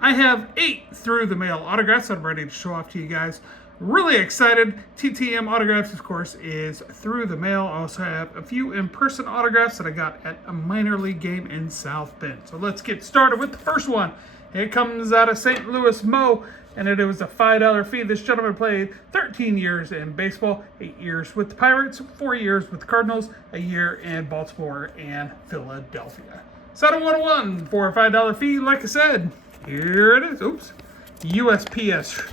I have 8 through the mail autographs that I'm ready to show off to you guys. Really excited. TTM autographs, of course, is through the mail. I also have a few in-person autographs that I got at a minor league game in South Bend. So let's get started with the first one. It comes out of St. Louis Mo, and it was a $5 fee. This gentleman played 13 years in baseball, 8 years with the Pirates, 4 years with the Cardinals, a year in Baltimore and Philadelphia. Set 101 for a $5 fee. Like I said, here it is. Oops. USPS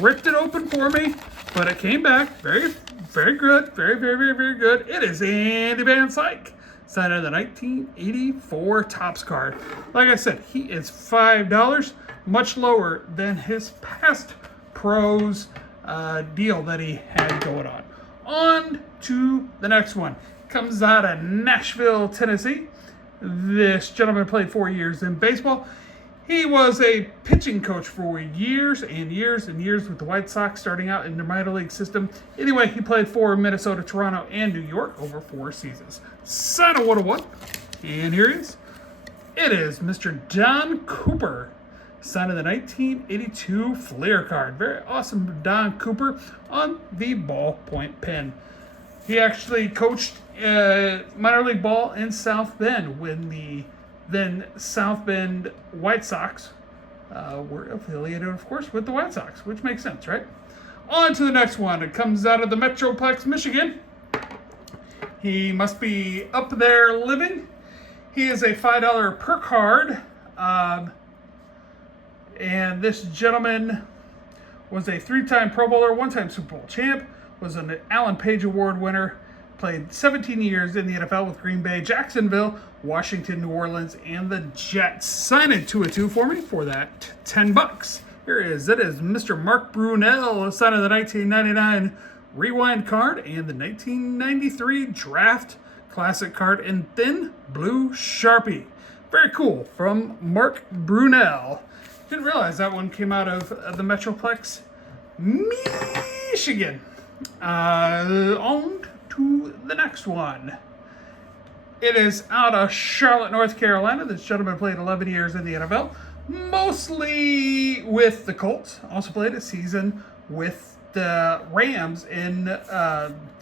ripped it open for me, but it came back. Very, very good. Very, very, very, very good. It is Andy Van Slyke, signed of the 1984 Topps card. Like I said, he is $5, much lower than his past pros deal that he had going on. On to the next one. Comes out of Nashville, Tennessee. This gentleman played 4 years in baseball. He was a pitching coach for years and years and years with the White Sox, starting out in the minor league system. Anyway, he played for Minnesota, Toronto, and New York over 4 seasons. Sign of 101. And here he is. It is Mr. Don Cooper, signed of the 1982 Fleer card. Very awesome Don Cooper on the ballpoint pen. He actually coached minor league ball in South Bend when the then South Bend White Sox were affiliated, of course, with the White Sox, which makes sense, right? On to the next one. It comes out of the Metroplex, Michigan. He must be up there living. He is a $5 per card. And this gentleman was a 3-time Pro Bowler, 1-time Super Bowl champ, was an Alan Page Award winner, played 17 years in the NFL with Green Bay, Jacksonville, Washington, New Orleans, and the Jets. Sign it 2-2 for me for that $10. Here it is. It is Mr. Mark Brunell, signed of the 1999 Rewind card and the 1993 Draft Classic card in thin blue Sharpie. Very cool from Mark Brunell. Didn't realize that one came out of the Metroplex, Michigan. On to the next one. It is out of Charlotte, North Carolina. This gentleman played 11 years in the NFL, mostly with the Colts. Also played a season with the Rams in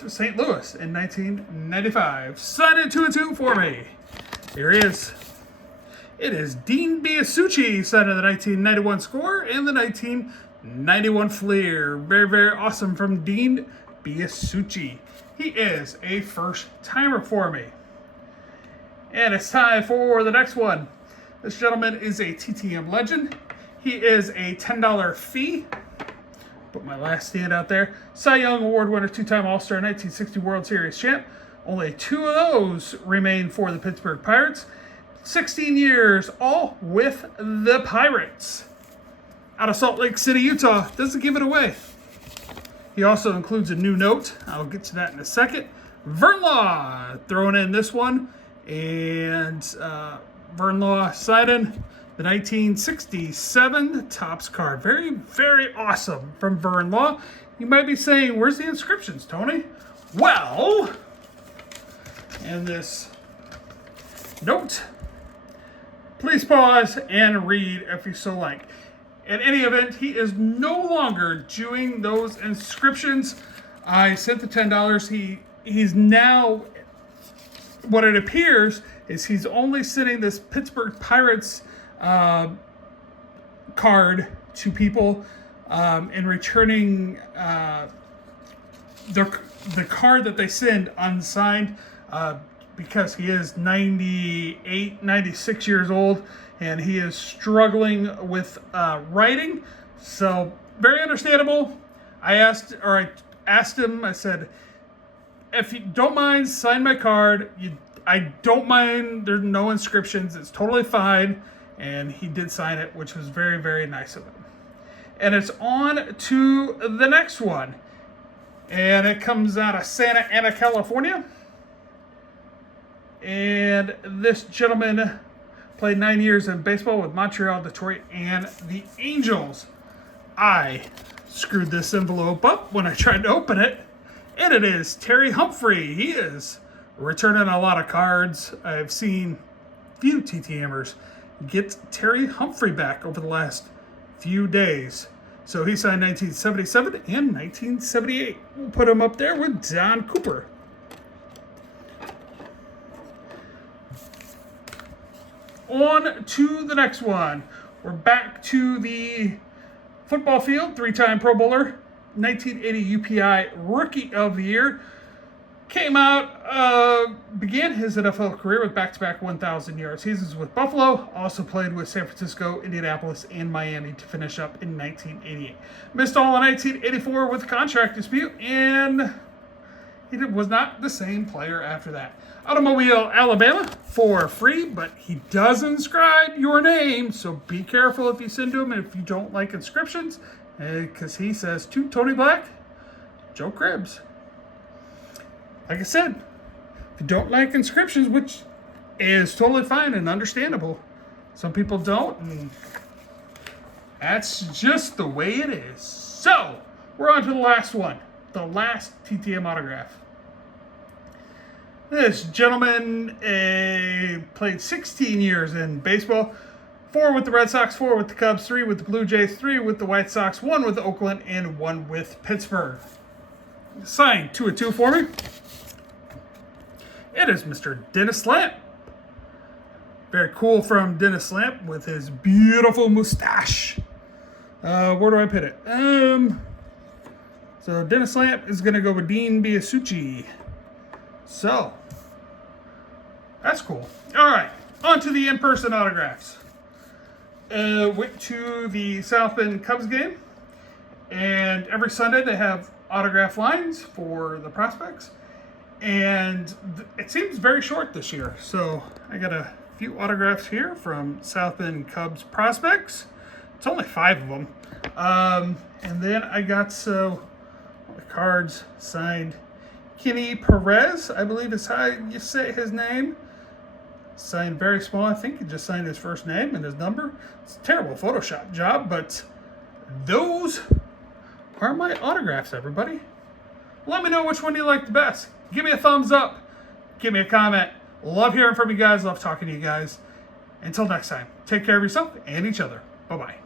St. Louis in 1995. Sign it 2-2 for me. Here he is. It is Dean Biasucci, signed of the 1991 Score and the 1991 Fleer. Very, very awesome from Dean Biasucci. He is a first-timer for me. And it's time for the next one. This gentleman is a TTM legend. He is a $10 fee. Put my last stand out there. Cy Young Award winner, 2-time All-Star, 1960 World Series champ. Only 2 of those remain for the Pittsburgh Pirates. 16 years, all with the Pirates. Out of Salt Lake City, Utah. Doesn't give it away. He also includes a new note. I'll get to that in a second. Vern Law throwing in this one. And Vern Law signing the 1967 Topps card. Very, very awesome from Vern Law. You might be saying, where's the inscriptions, Tony? Well, in this note, please pause and read if you so like. In any event, he is no longer doing those inscriptions. I sent the $10. He's now, what it appears is he's only sending this Pittsburgh Pirates card to people and returning the card that they send unsigned because he is 98, 96 years old. And he is struggling with writing, so very understandable. I asked him. I said, if you don't mind, sign my card. I don't mind. There's no inscriptions. It's totally fine. And he did sign it, which was very, very nice of him. And it's on to the next one, and it comes out of Santa Ana, California. And this gentleman played 9 years in baseball with Montreal, Detroit, and the Angels. I screwed this envelope up when I tried to open it, and it is Terry Humphrey. He is returning a lot of cards. I've seen few TTMers get Terry Humphrey back over the last few days. So he signed 1977 and 1978. We'll put him up there with Don Cooper. On to the next one. We're back to the football field. 3-time Pro Bowler, 1980 UPI Rookie of the Year. Came out, began his NFL career with back-to-back 1,000-yard seasons with Buffalo. Also played with San Francisco, Indianapolis, and Miami to finish up in 1988. Missed all in 1984 with a contract dispute, and he was not the same player after that. Automobile, Alabama, for free, but he does inscribe your name, so be careful if you send to him if you don't like inscriptions, because he says to Tony Black, Joe Cribbs. Like I said, if you don't like inscriptions, which is totally fine and understandable, some people don't, and that's just the way it is. So, we're on to the last one, the last TTM autograph. This gentleman played 16 years in baseball, 4 with the Red Sox, 4 with the Cubs, 3 with the Blue Jays, 3 with the White Sox, 1 with Oakland, and 1 with Pittsburgh. Signed 2 of 2 for me. It is Mr. Dennis Lamp. Very cool from Dennis Lamp with his beautiful mustache. Where do I put it? So Dennis Lamp is going to go with Dean Biasucci. So, that's cool. All right, on to the in-person autographs. Went to the South Bend Cubs game, and every Sunday they have autograph lines for the prospects. And it seems very short this year. So I got a few autographs here from South Bend Cubs prospects. It's only 5 of them. And then I got the cards signed. Kenny Perez, I believe is how you say his name. Signed very small. I think he just signed his first name and his number. It's a terrible Photoshop job, but those are my autographs, everybody. Let me know which one you like the best. Give me a thumbs up. Give me a comment. Love hearing from you guys. Love talking to you guys. Until next time, take care of yourself and each other. Bye-bye.